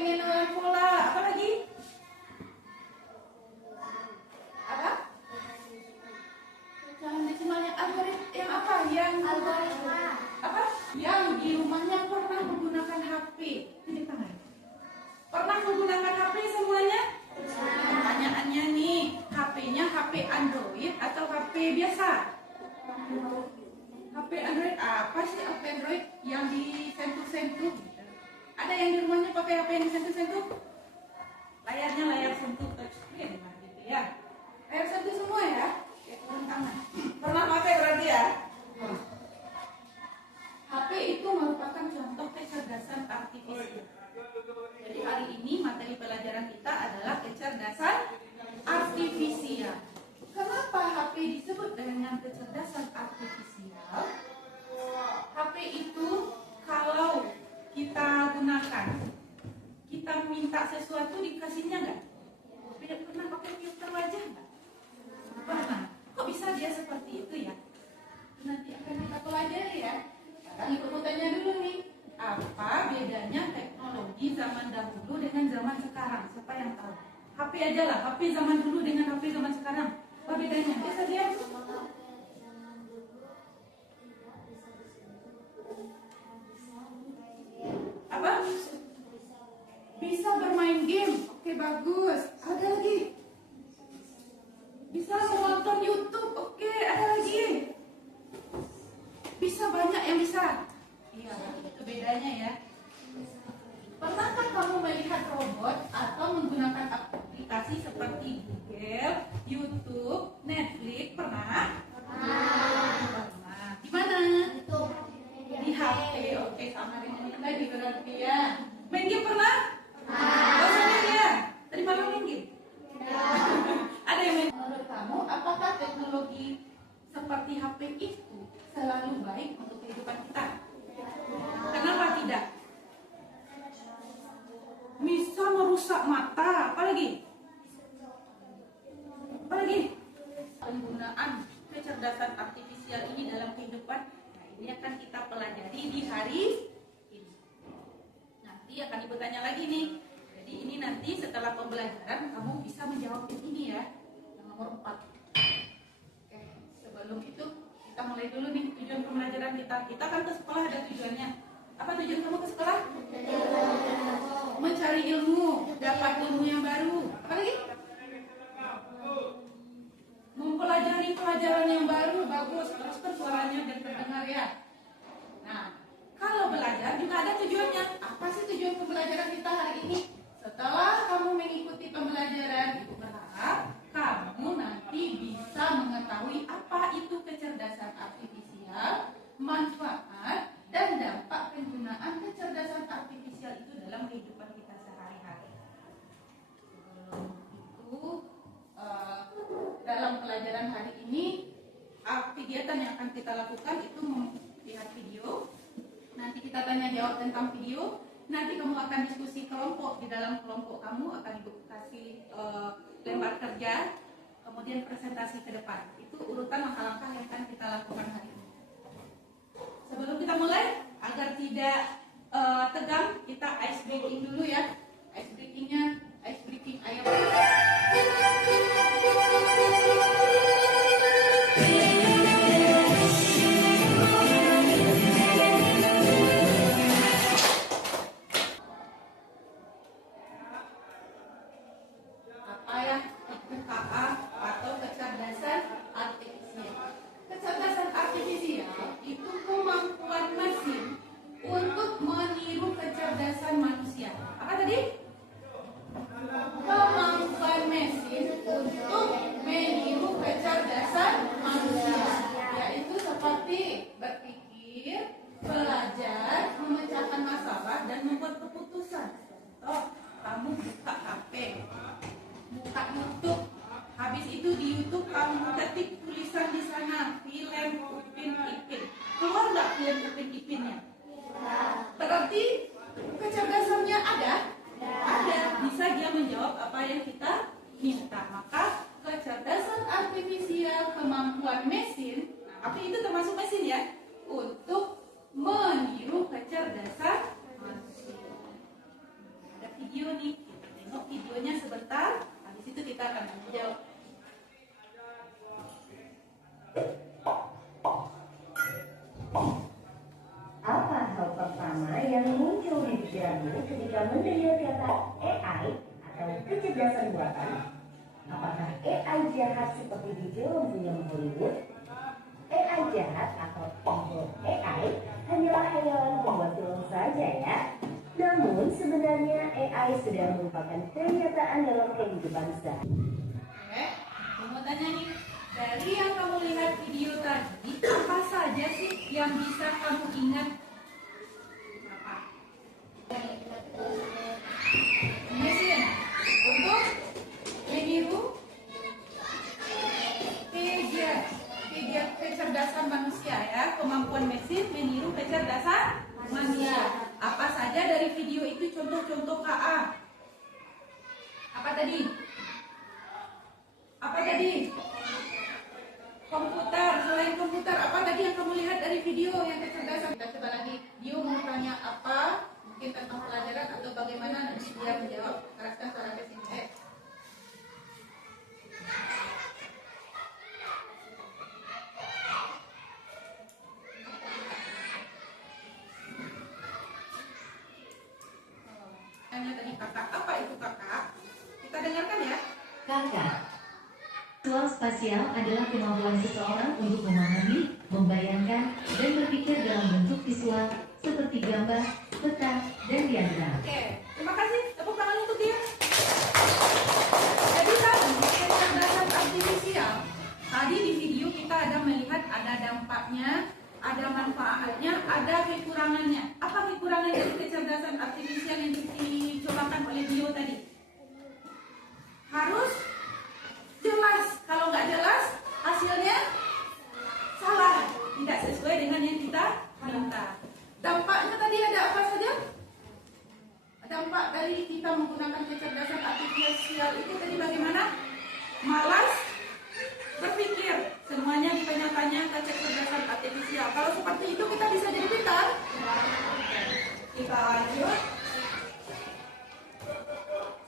pengen nonton bola. Apa lagi? Apa? Pecahan desimal yang algoritma yang apa? Yang Algoritma. apa? Yang di rumahnya pernah menggunakan HP. Tunjuk tangan. Pernah menggunakan HP semuanya? Pertanyaannya nih, HP-nya HP Android atau HP biasa? HP Android apa sih HP Android yang disentuh-sentuh? Ada yang di rumahnya pakai HP yang disentuh-sentuh? Layarnya layar sentuh touchscreen gitu ya. Layar sentuh semua ya? Oke, turun tangan. Pernah pakai berarti ya? HP itu merupakan contoh kecerdasan artifisial. Jadi hari ini materi pelajaran kita adalah kecerdasan artifisial. Kenapa HP disebut dengan kecerdasan artifisial? HP itu kalau kita gunakan, kita minta sesuatu dikasihnya nggak? Pernah pakai filter wajah nggak? Pernah. Kok bisa dia seperti itu ya? Nanti akan kita pelajari ya. Sekarang ikut tanya dulu nih. Apa bedanya teknologi zaman dahulu dengan zaman sekarang? Siapa yang tahu? HP aja lah, HP zaman dulu dengan HP zaman sekarang. Apa bedanya? Bisa lihat? Apa? Bisa bermain game. Oke, bagus. Ada lagi? Bisa menonton YouTube. Oke, ada lagi? Bisa banyak yang bisa. Iya, itu bedanya ya. Pernahkah kamu melihat robot atau menggunakan aplikasi seperti Google, YouTube, Netflix? Pernah? Pernah. Di mana? Di HP. Oke, sama dengan ini lagi berarti ya. Main game pernah? Bosan ya? Tadi malam main game? Ada yang main? Menurut kamu, apakah teknologi seperti HP itu selalu baik untuk kehidupan kita? Kenapa tidak? Bisa merusak mata. Apa lagi? Apa lagi? Penggunaan kecerdasan artifisial ini dalam kehidupan. Nah, ini akan kita pelajari di hari ini. Nanti akan Ibu tanya lagi nih. Jadi ini nanti setelah pembelajaran kamu bisa menjawab ini ya. Yang nomor 4. Oke, sebelum itu kita mulai dulu nih tujuan pembelajaran kita. Kita kan ke sekolah ada tujuannya. Apa tujuan kamu ke sekolah? Mencari ilmu, dapat ilmu yang baru. Apa lagi? Mempelajari pelajaran yang baru. Bagus, teruskan suaranya dan terdengar ya. Nah, kalau belajar juga ada tujuannya. Apa sih tujuan pembelajaran kita hari ini? Setelah kamu mengikuti pembelajaran, Ibu berharap kamu nanti bisa mengetahui apa itu kecerdasan artifisial, manfaat, dan dampak penggunaan kecerdasan artifisial itu dalam kehidupan kita sehari-hari. Sebelum itu, dalam pelajaran hari ini, kegiatan yang akan kita lakukan itu melihat video. Nanti kita tanya jawab tentang video. Nanti kamu akan diskusi kelompok. Di dalam kelompok kamu akan Ibu kasih lembar kerja, kemudian presentasi ke depan. Itu urutan langkah-langkah yang akan kita lakukan hari ini. Sebelum kita mulai, agar tidak tegang, kita ice breaking dulu ya. Ice breaking ayam. Apa ya? KA atau kecerdasan artifisial. Kecerdasan artifisial itu kemampuan mesin untuk meniru kecerdasan manusia. Apa tadi? Kemampuan mesin untuk meniru kecerdasan manusia, yaitu seperti berpikir, belajar, memecahkan masalah, dan membuat keputusan. Contoh, kamu buka HP, buka YouTube, habis itu di YouTube kamu ketik tulisan di sana film Upin Ipin. Keluar nggak film Upin Ipinnya? Berarti kecerdasannya ada? Ada. Bisa dia menjawab apa yang kita minta. Maka kecerdasan artifisial, kemampuan mesin, tapi itu termasuk mesin ya, untuk meniru kecerdasan manusia. Ada video kamu ketika mendengar kata AI atau kecerdasan buatan? Apakah AI jahat seperti di film-film Hollywood? AI jahat atau evil AI hanyalah hayalan pembuat film saja ya. Namun sebenarnya AI sudah merupakan kenyataan dalam kehidupan sehari. Oke, mau tanya nih, dari yang kamu lihat video tadi, apa saja sih yang bisa kamu ingat? Mesin untuk meniru kecerdasan manusia ya, kemampuan mesin meniru kecerdasan manusia. Apa saja dari video itu contoh-contoh KA? Apa tadi? Apa tadi? Komputer. Selain komputer, apa lagi yang kamu lihat dari video yang kecerdasan? Kita coba lagi. Dia mau tanya apa? Mungkin tentang pelajaran atau bagaimana? Nanti dia menjawab. Keraskan suara ke sini. Tanya tadi kakak. Apa itu kakak? Kita dengarkan ya. Kakak. Visual spasial adalah kemampuan seseorang untuk memahami, membayangkan, dan berpikir dalam bentuk visual seperti gambar, peta, dan diagram. Oke, terima kasih. Tepuk tangan untuk dia. Jadi tadi kecerdasan artifisial. Tadi di video kita ada melihat ada dampaknya, ada manfaatnya, ada kekurangannya. Apa kekurangan dari kecerdasan artifisial yang dicobakan oleh Dio tadi? Harus jelas. Kalau nggak jelas, hasilnya salah, tidak sesuai dengan yang kita minta. Dampaknya tadi ada apa saja? Dampak dari kita menggunakan kecerdasan artifisial itu tadi bagaimana? Malas berpikir. Semuanya ditanya-tanya ke kecerdasan artifisial. Kalau seperti itu kita bisa jadi pintar. Kita lanjut.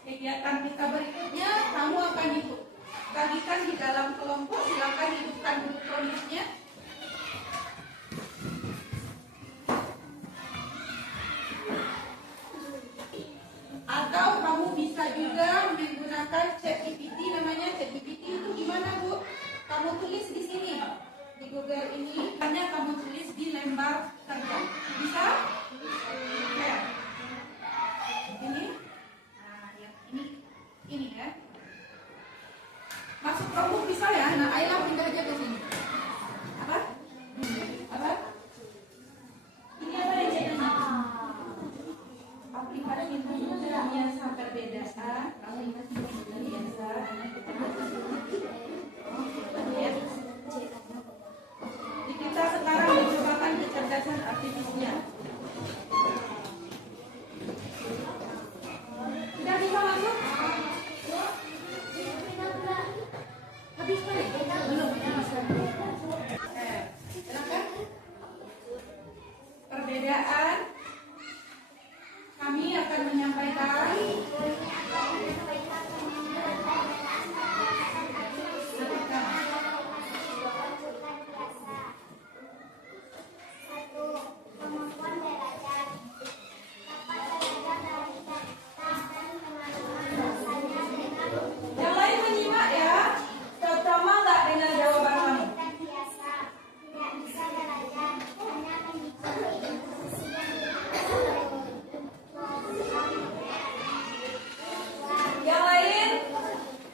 Kegiatan kita berikutnya, kamu akan bagikan di dalam kelompok. Silakan hidupkan buku kronisnya. Atau kamu bisa juga menggunakan ChatGPT. Namanya ChatGPT itu gimana, Bu? Kamu tulis di sini di Google ini, hanya kamu tulis di lembar kerja. Bisa? Oke. Ini. Nah, ya, ini ya. Masuk kelompok bisa ya. Nah, ayolah pindah aja ke sini. Apa? Apa? Ini apa yang jadi? Aplikasi biasa perbedaan. Kamu ingat biasa. Jadi kita sekarang mencobakan kecerdasan artifisial. Sudah bisa masuk? Habis balik? Belum. Silakan. Perbedaan. Kami akan menyampaikan yang lain menyimak ya. Pertama nggak dengan jawaban kamu.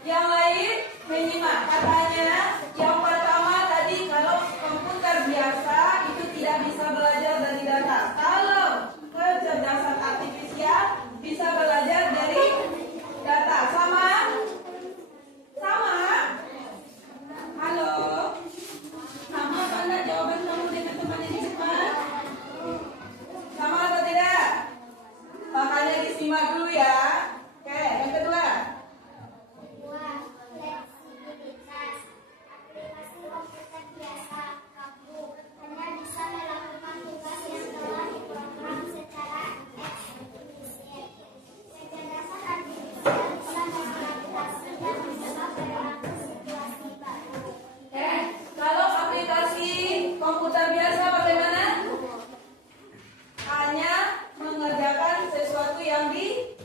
Yang lain menyimak. Katanya yang pertama tadi kalau komputer biasa itu tidak bisa belajar dari data. Kalau kecerdasan artifisial bisa belajar dari data. Sama? Sama? Halo? Sama apa enggak jawaban kamu dengan teman yang di depan? Sama atau tidak? Makanya disimak dulu ya. Oke, yang kedua.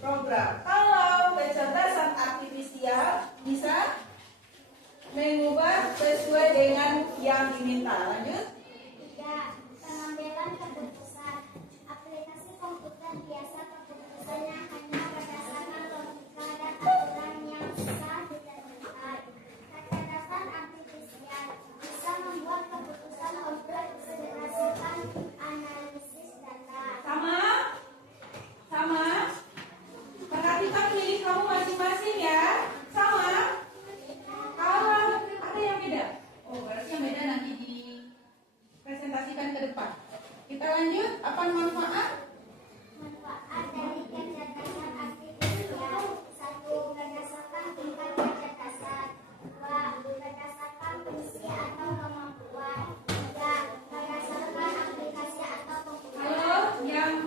program. Kalau kecerdasan artifisial bisa mengubah sesuai dengan yang diminta. Lanjut. 3. Pengambilan keputusan. Aplikasi komputer biasa keputusannya hanya berdasarkan logika dan aturan yang bisa ditentukan. Kecerdasan artifisial bisa membuat keputusan kompleks berdasarkan analisis data. Sama. Perhatikan milik kamu masing-masing ya. Sama. Kalau ada yang beda, berarti yang beda nanti dipresentasikan ke depan. Kita lanjut. Apa manfaat? Manfaat dari kecerdasan artifisial. 1. Berdasarkan tingkat kecerdasan. 2. Berdasarkan fungsi atau kemampuan. 3. Berdasarkan aplikasi atau komputer. Halo, yang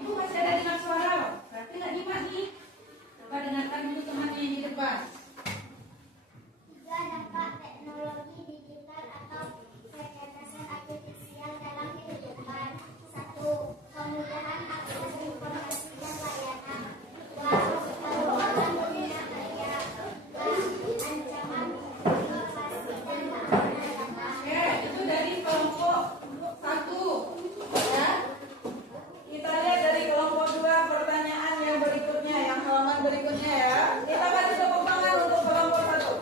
ibu masih ada dengar suara loh. Berarti nggak nyimak nih. Coba dengarkan dulu temannya yang di depan. 3. Dampak teknologi digital atau kecerdasan artifisial dalam kehidupan. 1. Kemudahan akses informasi dan layanan. 2. Keluasan dunia kerja. 3. Ancaman inovasi dan keamanan data. Oke, itu dari kelompok 1. Ya. Kita lihat dari kelompok 2 pertanyaan yang berikutnya, yang halaman berikutnya ya. Kita kasih tepuk tangan untuk kelompok 1.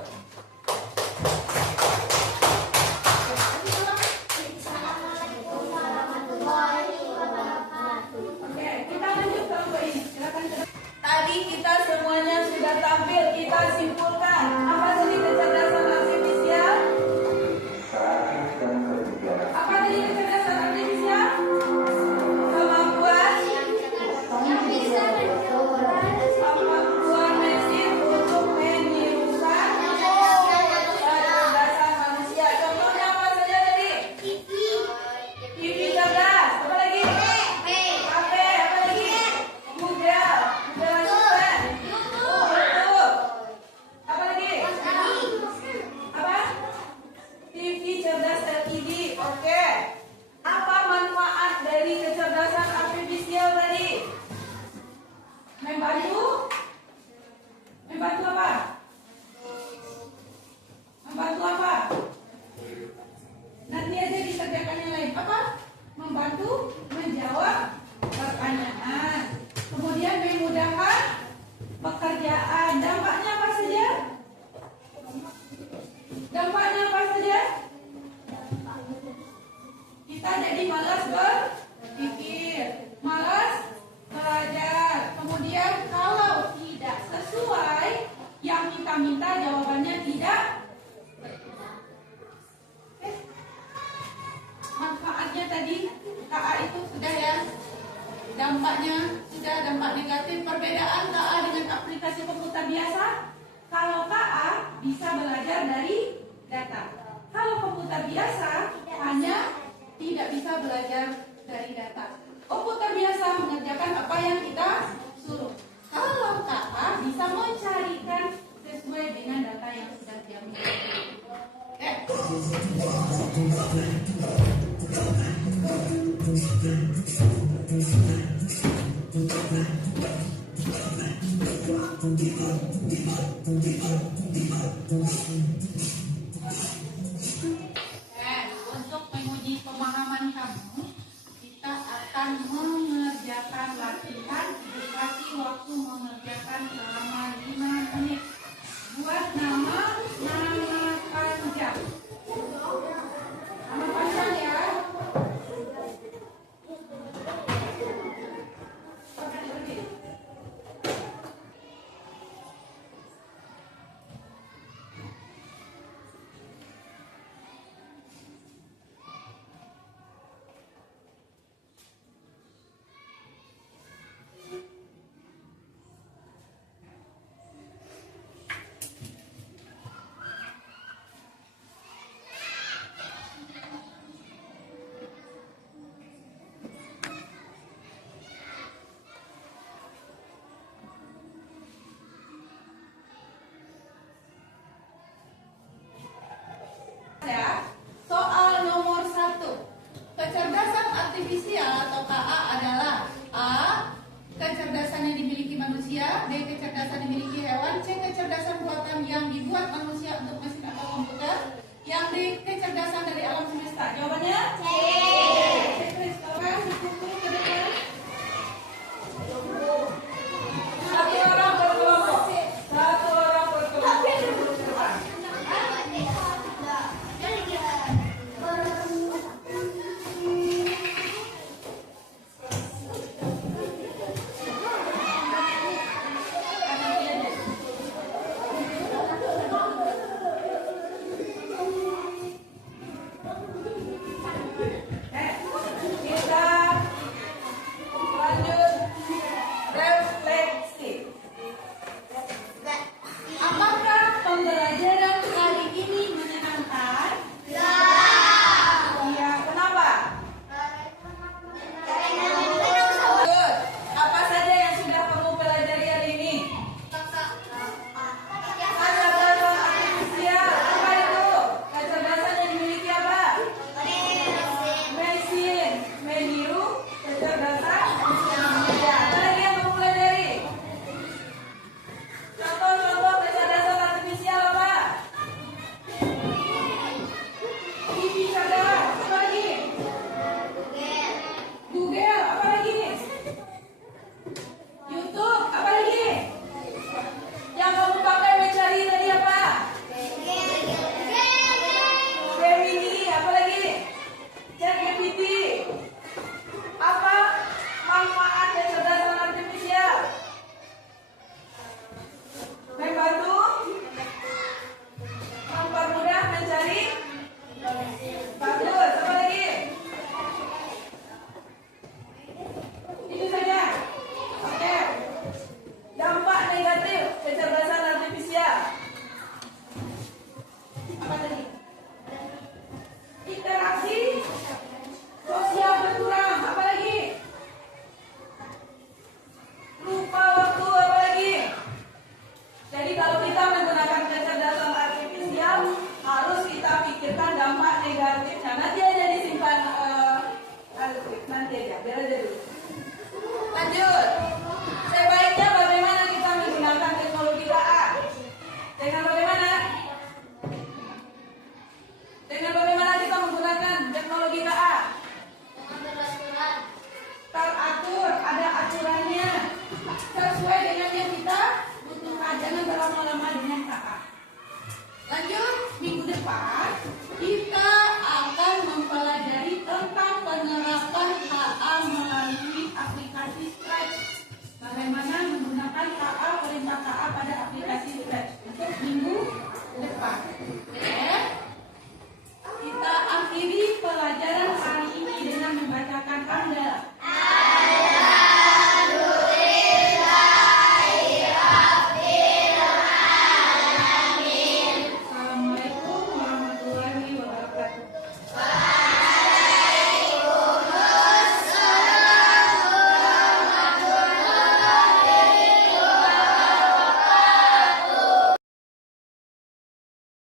Assalamualaikum warahmatullahi wabarakatuh. Oke, kita lanjut kelompok ini. Silakan ke depan. Tadi kita semuanya sudah tampil, kita simpulkan apa tadi kecerdasan artifisial? Apa tadi kecerdasan artifisial? Kemampuan mesin untuk menirukan kecerdasan manusia. Contohnya apa saja tadi? TV cerdas. Apa lagi? HP. Apa lagi? Model asisten. YouTube. Apa lagi? Apa? TV cerdas LED. Oke. Apa manfaat dari kecerdasan artifisial tadi? Membantu? Membantu apa? Membantu apa? Nanti aja dikerjakan yang lain. Apa? Membantu menjawab pertanyaan. Kemudian memudahkan pekerjaan. Dampaknya apa saja? Dampaknya apa saja? Kita jadi malas berpikir, malas belajar. Kemudian kalau tidak sesuai yang kita minta, jawabannya tidak. Manfaatnya tadi KA itu sudah ya. Dampaknya sudah, dampak negatif. Perbedaan KA dengan aplikasi komputer biasa. Kalau KA bisa belajar dari data. Kalau komputer biasa hanya tidak bisa belajar dari data. Komputer biasa mengerjakan apa yang kita suruh. Kalau KA bisa mencarikan sesuai dengan data yang sudah dia miliki. Untuk menguji pemahaman kamu, kita akan mengerjakan latihan edukasi waktu mengerjakan selama 5 menit.